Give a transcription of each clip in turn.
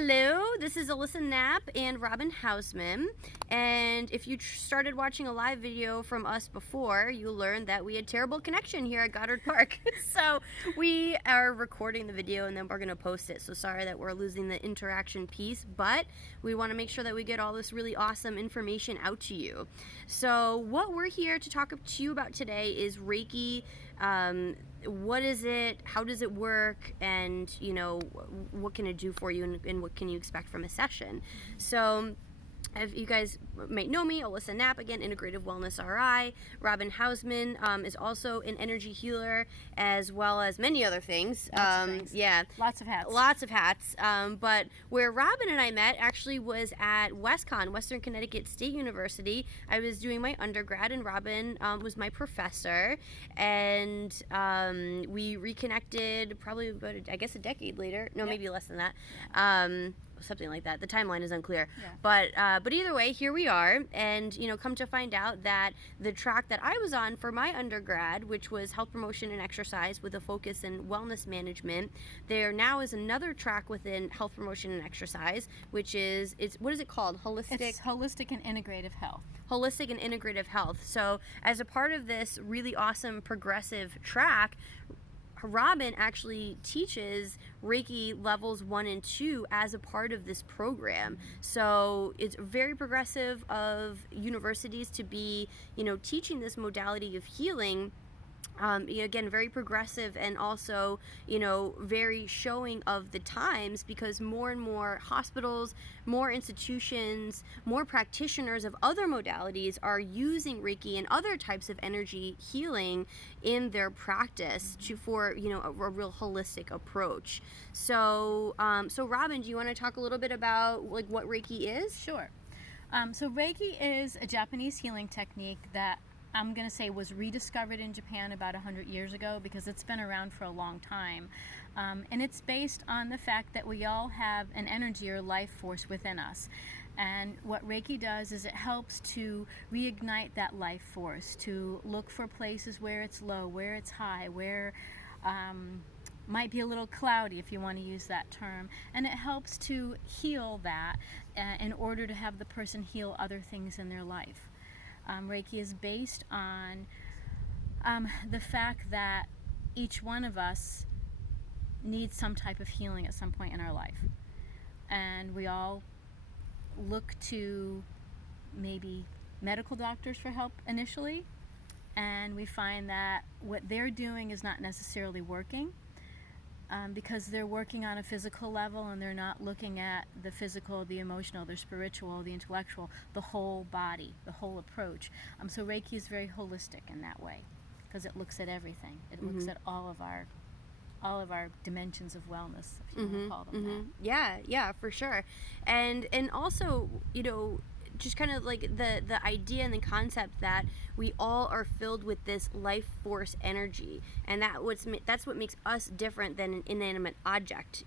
Hello, this is Alyssa Knapp and Robin Hausman, and if you started watching a live video from us before, you learned that we had terrible connection here at Goddard Park. So we are recording the video and then we're going to post it. So sorry that we're losing the interaction piece, but we want to make sure that we get all this really awesome information out to you. So what we're here to talk to you about today is Reiki. What is it, how does it work, and what can it do for you, and what can you expect from a session. So if you guys might know me, Alyssa Knapp, again, Integrative Wellness RI. Robin Hausman is also an energy healer, as well as many other things. Lots of things. Yeah. Lots of hats. Lots of hats. But where Robin and I met actually was at WestCon, Western Connecticut State University. I was doing my undergrad, and Robin was my professor. And we reconnected probably about, I guess, a decade later. No, maybe less than that. Something like that. The timeline is unclear. Yeah. But either way, here we are, and come to find out that the track that I was on for my undergrad, which was health promotion and exercise with a focus in wellness management, there now is another track within health promotion and exercise, which is, what is it called? It's holistic and integrative health. Holistic and integrative health. So as a part of this really awesome progressive track, Robin actually teaches Reiki levels 1 and 2 as a part of this program. So it's very progressive of universities to be, teaching this modality of healing. Again, very progressive, and also, very showing of the times, because more and more hospitals, more institutions, more practitioners of other modalities are using Reiki and other types of energy healing in their practice for a real holistic approach. So, Robin, do you want to talk a little bit about what Reiki is? Sure. So Reiki is a Japanese healing technique that I'm going to say was rediscovered in Japan about 100 years ago, because it's been around for a long time. And it's based on the fact that we all have an energy or life force within us. And what Reiki does is it helps to reignite that life force, to look for places where it's low, where it's high, where might be a little cloudy, if you want to use that term. And it helps to heal that in order to have the person heal other things in their life. Reiki is based on the fact that each one of us needs some type of healing at some point in our life. And we all look to maybe medical doctors for help initially, and we find that what they're doing is not necessarily working. Because they're working on a physical level, and they're not looking at the physical, the emotional, the spiritual, the intellectual, the whole body, the whole approach. So Reiki is very holistic in that way, because it looks at everything. It looks at all of our dimensions of wellness, if you want to call them that. Yeah, for sure. And also, just kind of like the idea and the concept that we all are filled with this life force energy, and that's what makes us different than an inanimate object,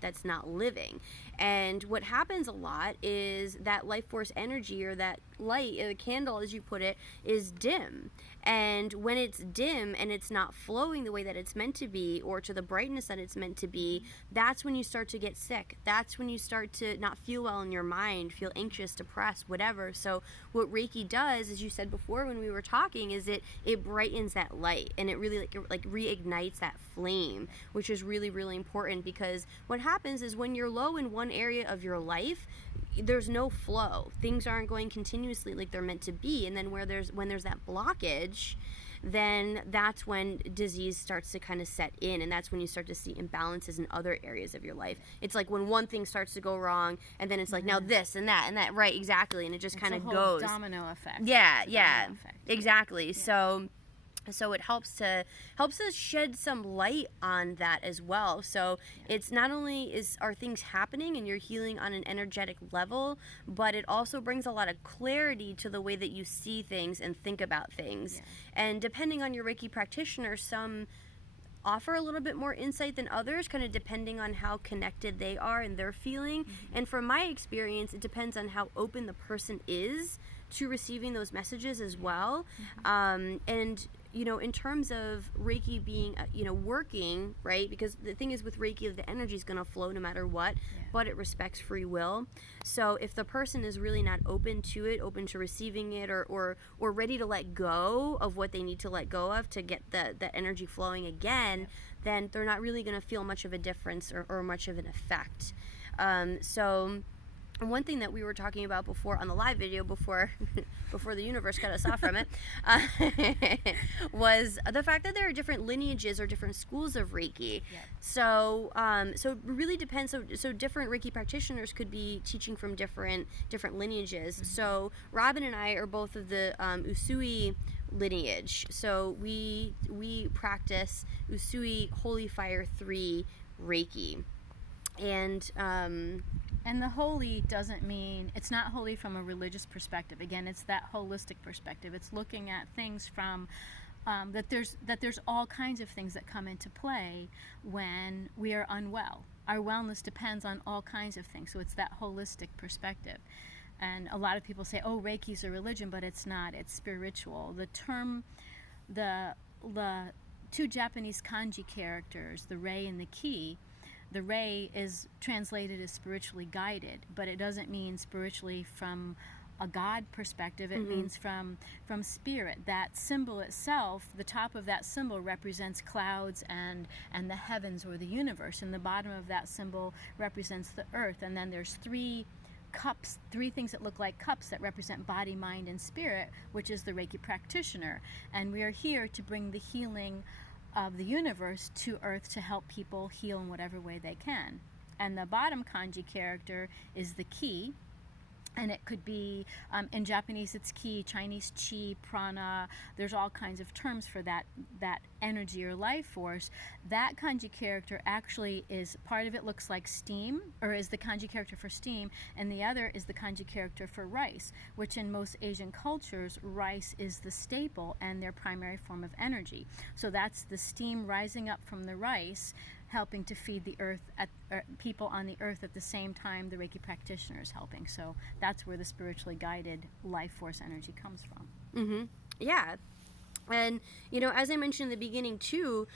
that's not living. And what happens a lot is that life force energy, or that light, the candle as you put it, is dim. And when it's dim and it's not flowing the way that it's meant to be, or to the brightness that it's meant to be, that's when you start to get sick. That's when you start to not feel well in your mind, feel anxious, depressed, whatever. So what Reiki does, as you said before when we were talking, is it brightens that light, and it really like reignites that flame, which is really, really important, because what happens is when you're low in one area of your life, there's no flow. Things aren't going continuously like they're meant to be. And then when there's that blockage, then that's when disease starts to kind of set in, and that's when you start to see imbalances in other areas of your life. It's like when one thing starts to go wrong, and then it's like now this and that, right, exactly, and it just kind of goes. Domino effect. Yeah, Domino effect. Exactly. Yeah. So it helps us shed some light on that as well. So it's not only are things happening and you're healing on an energetic level, but it also brings a lot of clarity to the way that you see things and think about things. Yeah. And depending on your Reiki practitioner, some offer a little bit more insight than others, kind of depending on how connected they are and they're feeling. And from my experience, it depends on how open the person is to receiving those messages as well. And in terms of Reiki being, working, right? Because the thing is with Reiki, the energy is going to flow no matter what, but it respects free will. So if the person is really not open to it, open to receiving it, or ready to let go of what they need to let go of to get the energy flowing again, then they're not really going to feel much of a difference or much of an effect. So one thing that we were talking about before on the live video, before the universe cut us off from it, was the fact that there are different lineages or different schools of Reiki. So so it really depends. So different Reiki practitioners could be teaching from different lineages. So Robin and I are both of the Usui lineage. So we practice Usui Holy Fire 3 Reiki. And the holy doesn't mean, it's not holy from a religious perspective. Again, it's that holistic perspective. It's looking at things from that there's all kinds of things that come into play when we are unwell. Our wellness depends on all kinds of things. So it's that holistic perspective. And a lot of people say, oh, Reiki's a religion, but it's not. It's spiritual. The term, the two Japanese kanji characters, the rei and the ki, the rei is translated as spiritually guided, but it doesn't mean spiritually from a God perspective. It means from spirit. That symbol itself, the top of that symbol represents clouds and the heavens or the universe, and the bottom of that symbol represents the earth. And then there's three cups, three things that look like cups that represent body, mind, and spirit, which is the Reiki practitioner. And we are here to bring the healing of the universe to earth to help people heal in whatever way they can. And the bottom kanji character is the ki, and it could be, in Japanese it's ki, Chinese chi, prana. There's all kinds of terms for that energy or life force. That kanji character actually is, part of it looks like steam, or is the kanji character for steam, and the other is the kanji character for rice, which in most Asian cultures, rice is the staple and their primary form of energy. So that's the steam rising up from the rice, helping to feed the earth, people on the earth at the same time the Reiki practitioner is helping. So that's where the spiritually guided life force energy comes from. Yeah. And, as I mentioned in the beginning too,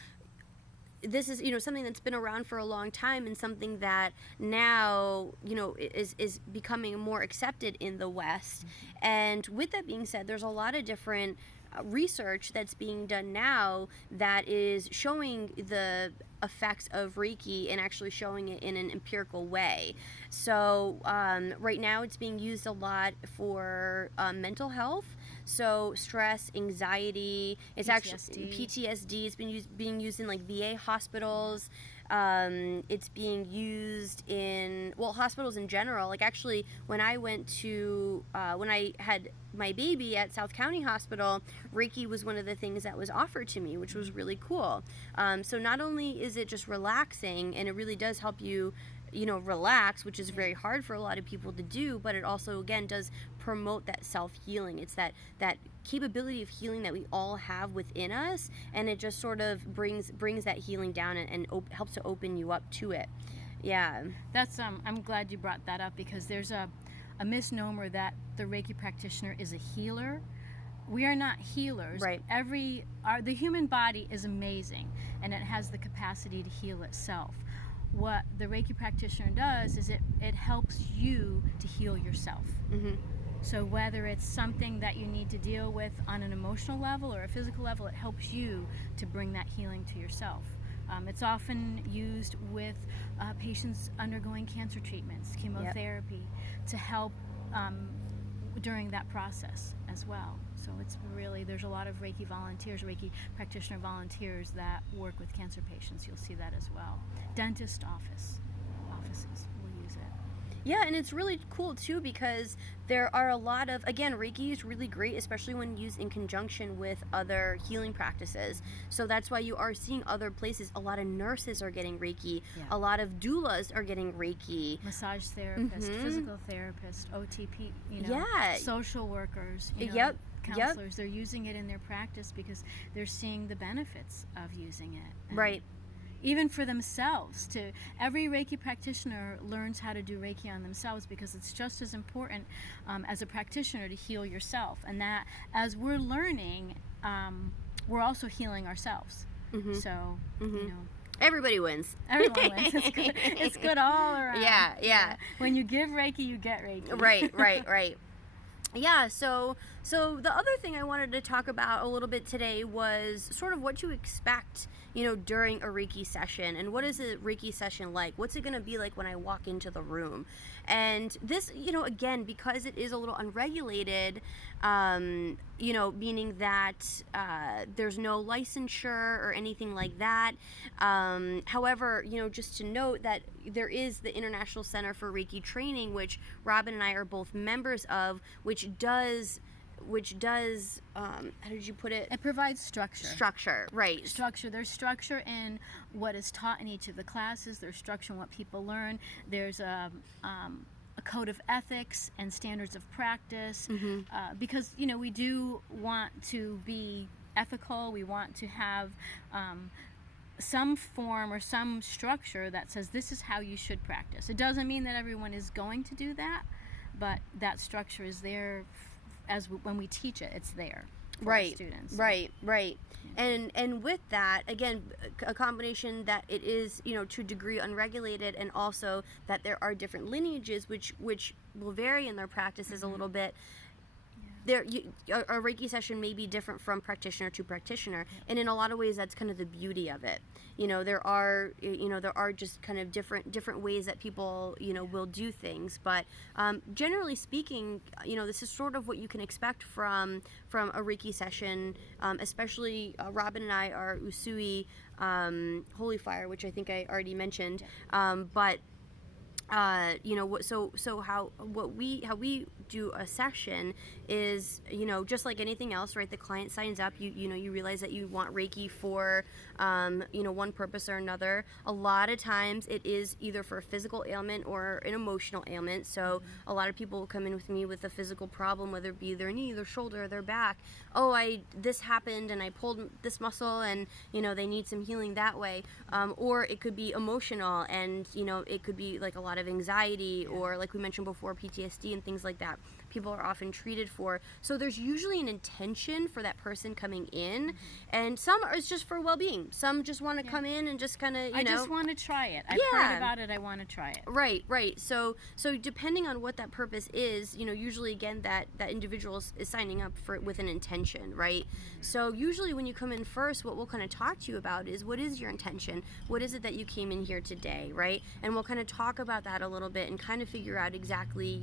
this is, something that's been around for a long time, and something that now, is becoming more accepted in the West. And with that being said, there's a lot of different research that's being done now that is showing the effects of Reiki and actually showing it in an empirical way. So right now it's being used a lot for mental health. So stress, anxiety, it's PTSD. Actually PTSD. It's being used in like VA hospitals. It's being used in, hospitals in general. Like actually, when I went to, when I had my baby at South County Hospital, Reiki was one of the things that was offered to me, which was really cool. So not only is it just relaxing, and it really does help you, relax, which is very hard for a lot of people to do, but it also, again, does promote that self-healing. It's that capability of healing that we all have within us, and it just sort of brings that healing down and helps to open you up to it. Yeah. That's I'm glad you brought that up, because there's a misnomer that the Reiki practitioner is a healer. We are not healers. Right. The human body is amazing, and it has the capacity to heal itself. What the Reiki practitioner does is it helps you to heal yourself. So whether it's something that you need to deal with on an emotional level or a physical level, it helps you to bring that healing to yourself. It's often used with patients undergoing cancer treatments, chemotherapy, to help during that process as well. So it's really, there's a lot of Reiki volunteers, Reiki practitioner volunteers that work with cancer patients. You'll see that as well. Dentist offices will use it. Yeah, and it's really cool too, because there are a lot of, again, Reiki is really great, especially when used in conjunction with other healing practices. So that's why you are seeing other places, a lot of nurses are getting Reiki, a lot of doulas are getting Reiki. Massage therapist, physical therapist, OTP, social workers, counselors, they're using it in their practice because they're seeing the benefits of using it. Right. Even for themselves, every Reiki practitioner learns how to do Reiki on themselves, because it's just as important as a practitioner to heal yourself. And that, as we're learning, we're also healing ourselves. Mm-hmm. So, Mm-hmm. you know, Everybody wins. everyone wins. It's good. It's good all around. Yeah. When you give Reiki, you get Reiki. Right. Yeah, so the other thing I wanted to talk about a little bit today was sort of what to expect, during a Reiki session, and what is a Reiki session like? What's it going to be like when I walk into the room? And this, again, because it is a little unregulated, meaning that there's no licensure or anything like that. However, just to note that there is the International Center for Reiki Training, which Robin and I are both members of, which does how did you put it? It provides structure. Structure, right. Structure. There's structure in what is taught in each of the classes. There's structure in what people learn. There's a code of ethics and standards of practice, because we do want to be ethical. We want to have some form or some structure that says this is how you should practice. It doesn't mean that everyone is going to do that, but that structure is there when we teach it. It's there for our students. Right. And with that, again, a combination that it is, to a degree unregulated, and also that there are different lineages which will vary in their practices a little bit. A Reiki session may be different from practitioner to practitioner, and in a lot of ways that's kind of the beauty of it. There are just kind of different ways that people will do things, but generally speaking, this is sort of what you can expect from a Reiki session, especially Robin and I are Usui Holy Fire, which I think I already mentioned, but how we do a session is, just like anything else, right? The client signs up, you realize that you want Reiki for, one purpose or another. A lot of times it is either for a physical ailment or an emotional ailment. So a lot of people will come in with me with a physical problem, whether it be their knee, their shoulder, their back. This happened and I pulled this muscle, and, they need some healing that way. Or it could be emotional, and, it could be like a lot of anxiety, or like we mentioned before, PTSD and things like that. People are often treated for. So there's usually an intention for that person coming in, and some is just for well-being. Some just want to come in and just kind of, I just want to try it. I've heard about it. I want to try it. Right. So depending on what that purpose is, usually again that individual is signing up for it with an intention, right? So usually when you come in first, what we'll kind of talk to you about is, what is your intention? What is it that you came in here today, right? And we'll kind of talk about that a little bit and kind of figure out exactly,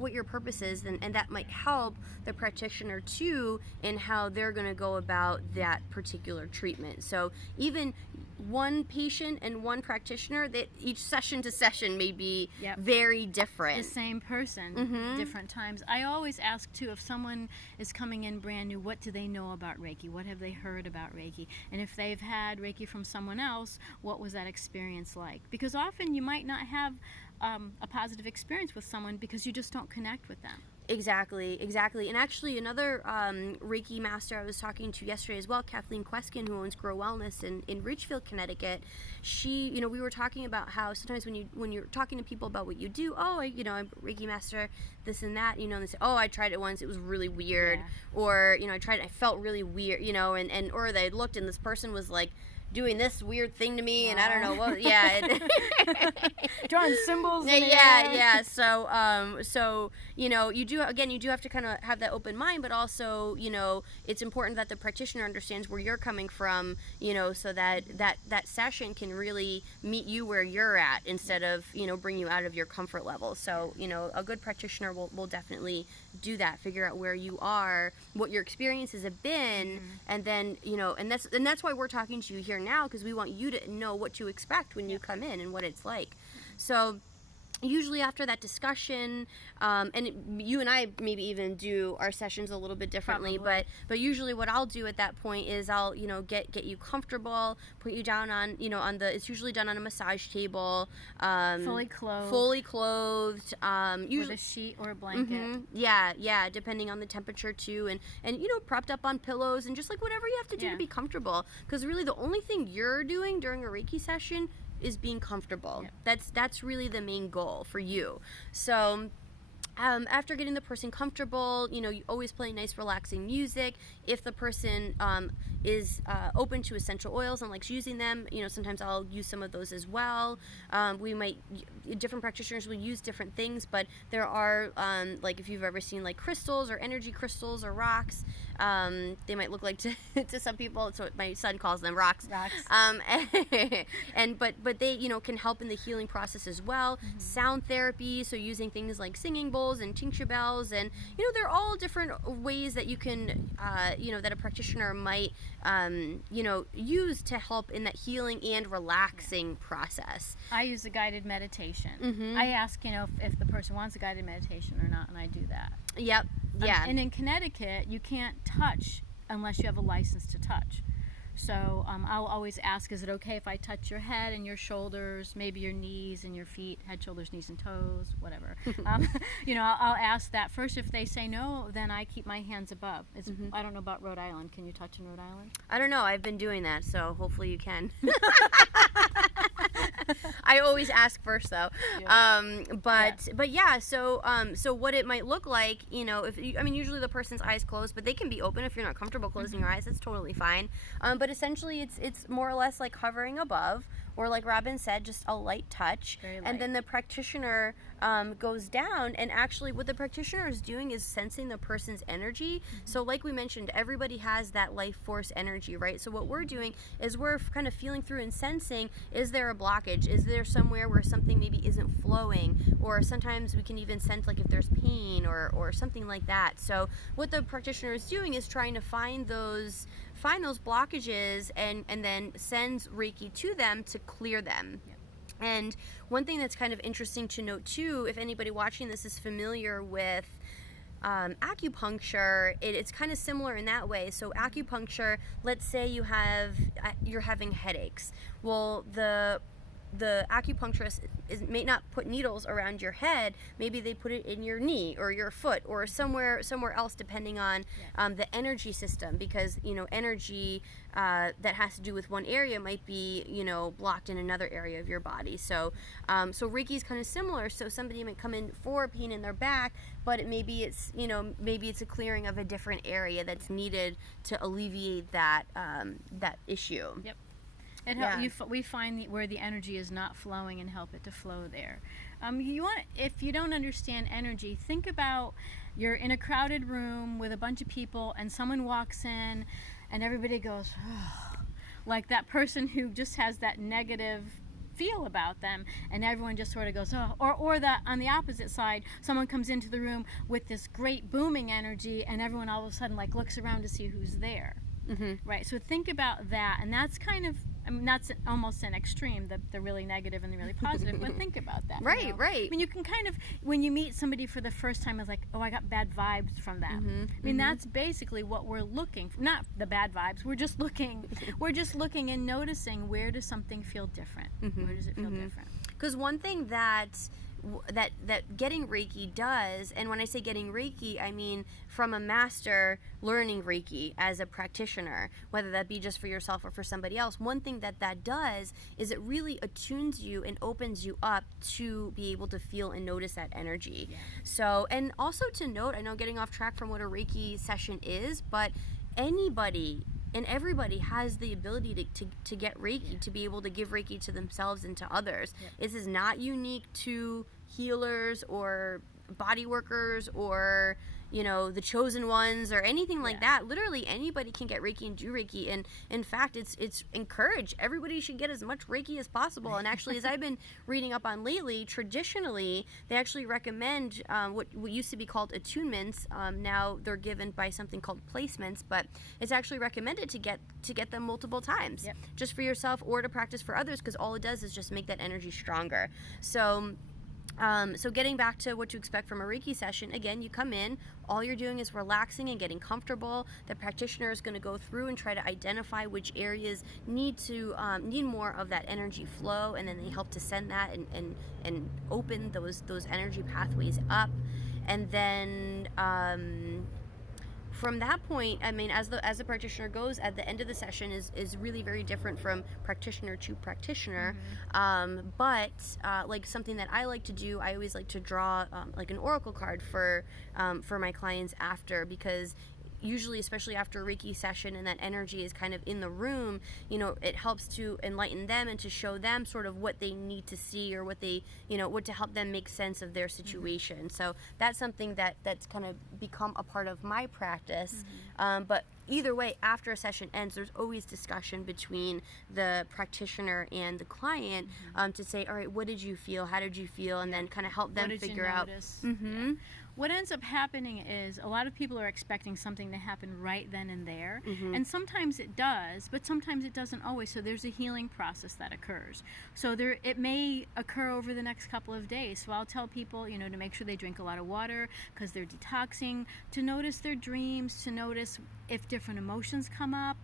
what your purpose is, and that might help the practitioner too in how they're going to go about that particular treatment. So even one patient and one practitioner, that each session to session may be very different. The same person, different times. I always ask too, if someone is coming in brand new, what do they know about Reiki? What have they heard about Reiki? And if they've had Reiki from someone else, what was that experience like? Because often you might not have a positive experience with someone because you just don't connect with them. Exactly. And actually another Reiki master I was talking to yesterday as well, Kathleen Queskin, who owns Grow Wellness in Ridgefield, Connecticut, she, we were talking about how sometimes when you're talking to people about what you do, I'm a Reiki master, this and that, and they say, I tried it once, it was really weird, or, I tried it, I felt really weird, and or they looked and this person was like doing this weird thing to me, and I don't know what. Drawing symbols. So you do have to kind of have that open mind, but also it's important that the practitioner understands where you're coming from, so that session can really meet you where you're at instead of bring you out of your comfort level. So a good practitioner will definitely do that. Figure out where you are, what your experiences have been, and then and that's why we're talking to you here now, because we want you to know what to expect when you come in and what it's like. So usually after that discussion, you and I maybe even do our sessions a little bit differently, but usually what I'll do at that point is I'll get you comfortable, put you down on it's usually done on a massage table, fully clothed, usually with a sheet or a blanket. Depending on the temperature too, and propped up on pillows, and just like whatever you have to do to be comfortable, because really the only thing you're doing during a Reiki session is being comfortable. That's really the main goal for you. So After getting the person comfortable, you always play nice relaxing music. If the person is open to essential oils and likes using them, sometimes I'll use some of those as well. Different practitioners will use different things, but there are, like if you've ever seen like crystals or energy crystals or rocks, they might look like to some people, so my son calls them rocks. But they can help in the healing process as well. Sound therapy, so using things like singing bowls and tincture bells, and they're all different ways that you can that a practitioner might use to help in that healing and relaxing process. I use a guided meditation. I ask if the person wants a guided meditation or not, and I do that. Yep. Yeah. And in Connecticut, you can't touch unless you have a license to touch. So I'll always ask, is it okay if I touch your head and your shoulders, maybe your knees and your feet, head, shoulders, knees, and toes, whatever. I'll ask that first. If they say no, then I keep my hands above. I don't know about Rhode Island. Can you touch in Rhode Island? I don't know. I've been doing that, so hopefully you can. I always ask first, though. But yeah. So what it might look like, usually the person's eyes closed, but they can be open if you're not comfortable closing your eyes. That's totally fine. But essentially, it's more or less like hovering above, or like Robin said, just a light touch. Very light. And then the practitioner goes down, and actually what the practitioner is doing is sensing the person's energy. So like we mentioned, everybody has that life force energy, right? So what we're doing is we're kind of feeling through and sensing, is there a blockage? Is there somewhere where something maybe isn't flowing? Or sometimes we can even sense like if there's pain or something like that. So what the practitioner is doing is trying to find those blockages and then sends Reiki to them to clear them. Yep. And one thing that's kind of interesting to note too, if anybody watching this is familiar with acupuncture, it's kind of similar in that way. So acupuncture, let's say you're having headaches. Well, the acupuncturist may not put needles around your head. Maybe they put it in your knee or your foot or somewhere else, depending on the energy system, because energy that has to do with one area might be blocked in another area of your body. So Reiki is kind of similar. So somebody might come in for pain in their back, but maybe it's a clearing of a different area that's needed to alleviate that issue. Yep. We find where the energy is not flowing and help it to flow there. If you don't understand energy, think about you're in a crowded room with a bunch of people and someone walks in and everybody goes, oh, like that person who just has that negative feel about them, and everyone just sort of goes, oh, or on the opposite side, someone comes into the room with this great booming energy and everyone all of a sudden like looks around to see who's there. Right, so think about that, and that's kind of, that's almost an extreme, the really negative and the really positive, but think about that. Right. I mean, you can kind of, when you meet somebody for the first time, it's like, oh, I got bad vibes from them. I mean, that's basically what we're looking for, not the bad vibes, we're just looking and noticing, where does something feel different? Where does it feel different? Because one thing that getting Reiki does, and when I say getting Reiki, I mean from a master learning Reiki as a practitioner, whether that be just for yourself or for somebody else, one thing that does is it really attunes you and opens you up to be able to feel and notice that energy. So, and also to note, I know getting off track from what a Reiki session is, but anybody and everybody has the ability to get Reiki, to be able to give Reiki to themselves and to others. This is not unique to healers or body workers or the chosen ones or anything like that. Literally anybody can get Reiki and do Reiki, and in fact it's encouraged. Everybody should get as much Reiki as possible. And actually, as I've been reading up on lately, traditionally they actually recommend what used to be called attunements. Now they're given by something called placements, but it's actually recommended to get them multiple times, just for yourself or to practice for others, because all it does is just make that energy stronger. So getting back to what to expect from a Reiki session, again, you come in, all you're doing is relaxing and getting comfortable. The practitioner is going to go through and try to identify which areas need more of that energy flow, and then they help to send that and open those energy pathways up. And then from that point, I mean, as the practitioner goes, at the end of the session is really very different from practitioner to practitioner. But like something that I like to do, I always like to draw like an oracle card for my clients after, because usually, especially after a Reiki session and that energy is kind of in the room, you know, it helps to enlighten them and to show them sort of what they need to see, or what they, you know, what to help them make sense of their situation. So that's something that's kind of become a part of my practice. But either way, after a session ends, there's always discussion between the practitioner and the client to say, all right, what did you feel? How did you feel? And then kind of help them figure out. Yeah. What ends up happening is a lot of people are expecting something to happen right then and there. And sometimes it does, but sometimes it doesn't always. So there's a healing process that occurs. So it may occur over the next couple of days. So I'll tell people, you know, to make sure they drink a lot of water because they're detoxing, to notice their dreams, to notice if different emotions come up.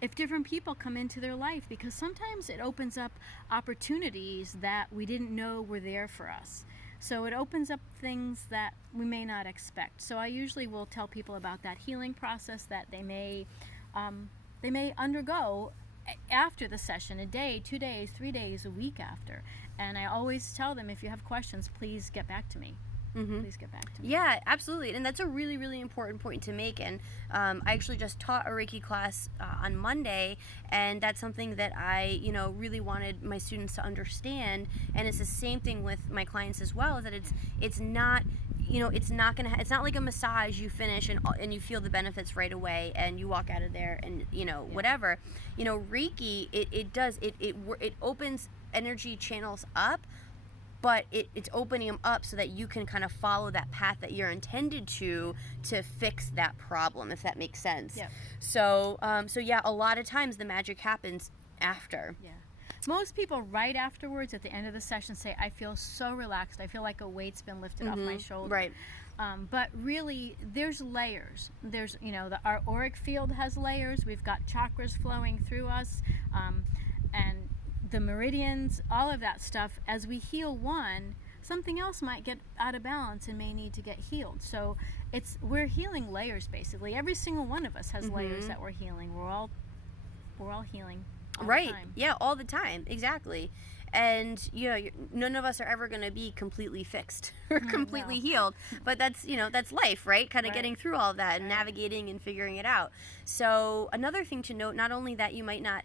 If different people come into their life, because sometimes it opens up opportunities that we didn't know were there for us. So it opens up things that we may not expect. So I usually will tell people about that healing process that they may undergo after the session, a day, 2 days, 3 days, a week after. And I always tell them, if you have questions, please get back to me. Please get back to me. Yeah, absolutely. And that's a really, really important point to make. And I actually just taught a Reiki class on Monday, and that's something that I, you know, really wanted my students to understand. And it's the same thing with my clients as well, is that it's not, you know, it's not like a massage. You finish and you feel the benefits right away and you walk out of there and, you know, whatever. You know, Reiki, it opens energy channels up, but it's opening them up so that you can kind of follow that path that you're intended to fix that problem, if that makes sense. Yeah. So yeah, a lot of times the magic happens after. Yeah. Most people right afterwards at the end of the session say, I feel so relaxed. I feel like a weight's been lifted off my shoulder. Right. But really, there's layers. There's, you know, our auric field has layers. We've got chakras flowing through us. And the meridians, all of that stuff. As we heal one, something else might get out of balance and may need to get healed. So we're healing layers, basically. Every single one of us has layers that we're healing. We're all healing all the time. Yeah, all the time, exactly. And you know, none of us are ever going to be completely fixed or completely healed, but that's, you know, that's life, right? Kind of getting through all of that and navigating and figuring it out. So another thing to note, not only that you might not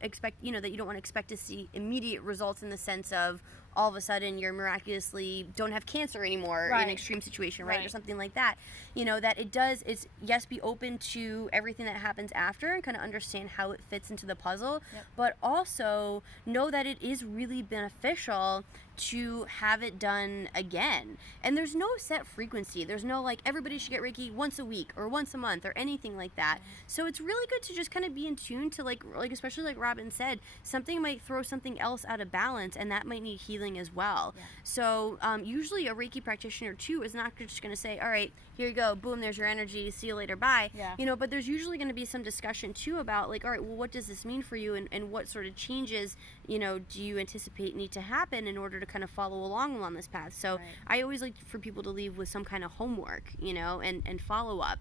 expect, you know, that you don't want to expect to see immediate results in the sense of all of a sudden you're miraculously don't have cancer anymore in an extreme situation, right? Or something like that. You know, that it's yes, be open to everything that happens after and kind of understand how it fits into the puzzle, but also know that it is really beneficial to have it done again. And there's no set frequency. There's no like everybody should get Reiki once a week or once a month or anything like that. So it's really good to just kind of be in tune to like especially like Robin said, something might throw something else out of balance, and that might need healing as well. So usually a Reiki practitioner too is not just going to say, all right, here you go, boom, there's your energy, see you later, bye. You know, but there's usually going to be some discussion too about like, all right, well, what does this mean for you, and what sort of changes, you know, do you anticipate need to happen in order to kind of follow along on this path. So I always like for people to leave with some kind of homework, you know, and follow up.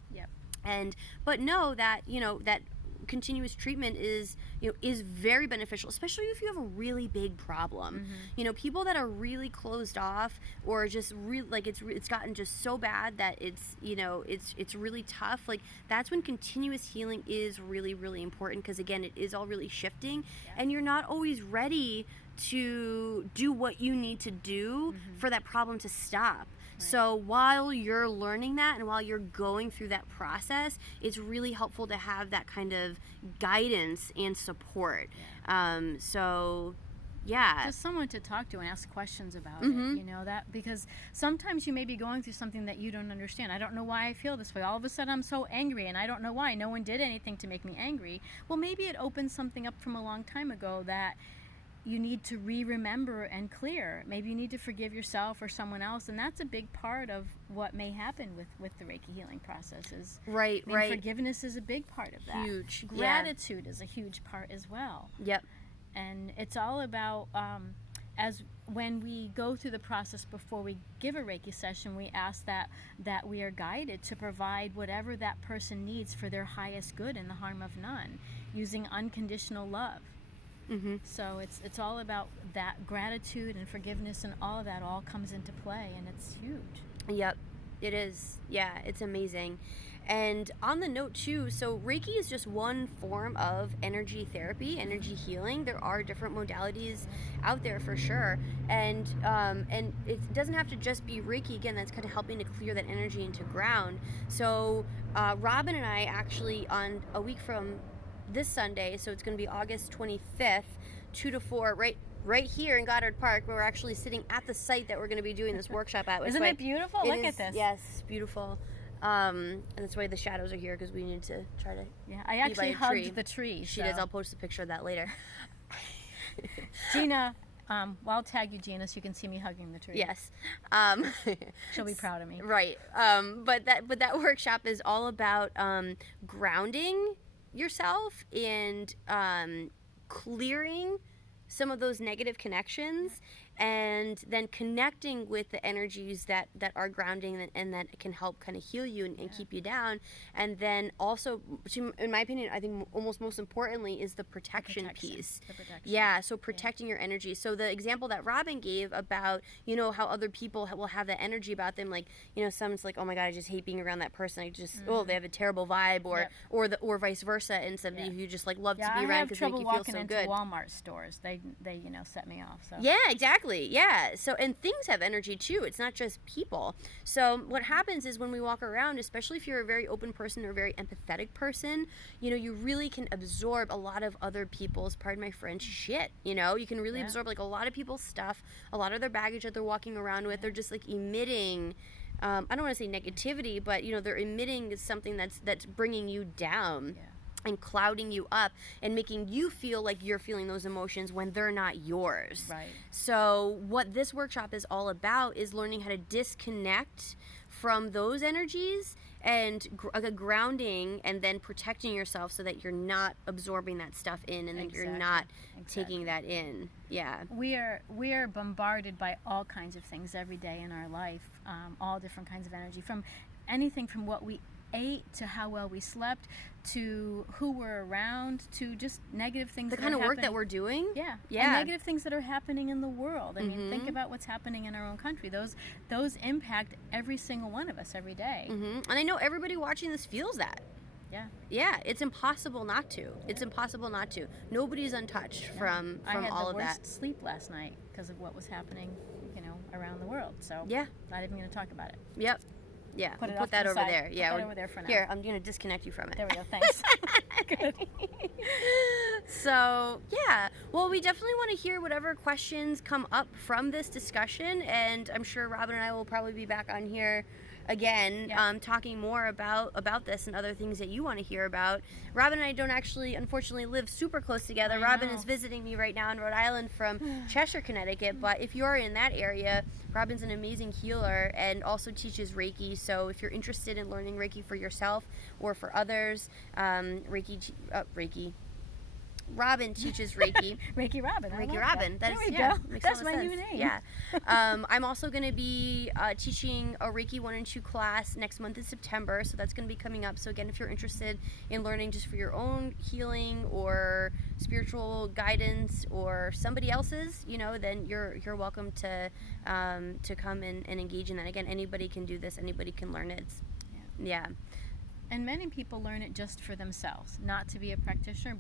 But know that, you know, that continuous treatment is very beneficial, especially if you have a really big problem. You know, people that are really closed off, or just really like it's gotten just so bad that it's, you know, it's really tough. Like that's when continuous healing is really, really important, because again, it is all really shifting, and you're not always ready to do what you need to do for that problem to stop. So while you're learning that and while you're going through that process, it's really helpful to have that kind of guidance and support. Just someone to talk to and ask questions about it, you know, that, because sometimes you may be going through something that you don't understand. I don't know why I feel this way. All of a sudden I'm so angry and I don't know why. No one did anything to make me angry. Well, maybe it opens something up from a long time ago that you need to remember and clear. Maybe you need to forgive yourself or someone else, and that's a big part of what may happen with the Reiki healing process. Is forgiveness is a big part of that. Huge. Gratitude is a huge part as well. And it's all about as when we go through the process before we give a Reiki session, we ask that we are guided to provide whatever that person needs for their highest good and the harm of none, using unconditional love. So it's all about that gratitude and forgiveness, and all of that all comes into play, and it's huge. Yep, it is. Yeah, it's amazing. And on the note too, so Reiki is just one form of energy therapy, energy healing. There are different modalities out there for sure, and it doesn't have to just be Reiki. Again, that's kind of helping to clear that energy into ground. So Robin and I actually, on a week from this Sunday, so it's going to be August 25th, 2 to 4, right here in Goddard Park, where we're actually sitting at the site that we're going to be doing this workshop at. Isn't it beautiful? Look at this. Yes, beautiful. And that's why the shadows are here, because we need to try to. Yeah, I actually hugged the tree. She does. I'll post a picture of that later. Gina, well, I'll tag you, Gina, so you can see me hugging the tree. Yes. She'll be proud of me. Right. But that workshop is all about grounding yourself and clearing some of those negative connections, and then connecting with the energies that are grounding and that can help kind of heal you and keep you down. And then also, in my opinion, I think almost most importantly is the protection piece. Yeah, so protecting your energy. So the example that Robin gave about, how other people will have that energy about them, like, someone's like, oh my God, I just hate being around that person. I just, they have a terrible vibe, or vice versa, and somebody who just like love to be around because they make you feel so good. I have trouble walking into Walmart stores. They set me off. So. Yeah, exactly. Yeah. So, and things have energy too. It's not just people. So what happens is when we walk around, especially if you're a very open person or a very empathetic person, you really can absorb a lot of other people's, pardon my French, shit. You can really absorb like a lot of people's stuff, a lot of their baggage that they're walking around with. They're just like emitting, I don't want to say negativity, but they're emitting something that's bringing you down. Yeah. And clouding you up and making you feel like you're feeling those emotions when they're not yours. Right. So what this workshop is all about is learning how to disconnect from those energies and grounding, and then protecting yourself so that you're not absorbing that stuff in, and then you're not taking that in. Yeah. We are bombarded by all kinds of things every day in our life, all different kinds of energy, from anything from what we ate to how well we slept to who we're around to just negative things. The kind of work that we're doing. Yeah. And negative things that are happening in the world. I mean, think about what's happening in our own country. Those impact every single one of us every day. And I know everybody watching this feels that. Yeah. Yeah, it's impossible not to. It's impossible not to. Nobody's untouched from all of that. I had the worst sleep last night because of what was happening, around the world. So not even going to talk about it. Yep. Yeah, put that over there. Yeah, put that over there for now. Here, I'm gonna disconnect you from it. There we go. Thanks. Good. So yeah, well, we definitely want to hear whatever questions come up from this discussion, and I'm sure Robin and I will probably be back on here again, talking more about this and other things that you want to hear about. Robin and I don't actually, unfortunately, live super close together. Robin is visiting me right now in Rhode Island from Cheshire, Connecticut, but if you're in that area, Robin's an amazing healer and also teaches Reiki. So if you're interested in learning Reiki for yourself or for others, Robin teaches Reiki. Reiki Robin. Reiki Robin. There we go. That's my new name. Yeah. I'm also going to be teaching a Reiki 1 and 2 class next month in September. So that's going to be coming up. So again, if you're interested in learning just for your own healing or spiritual guidance or somebody else's, then you're welcome to come and engage in that. Again, anybody can do this. Anybody can learn it. Yeah. And many people learn it just for themselves, not to be a practitioner,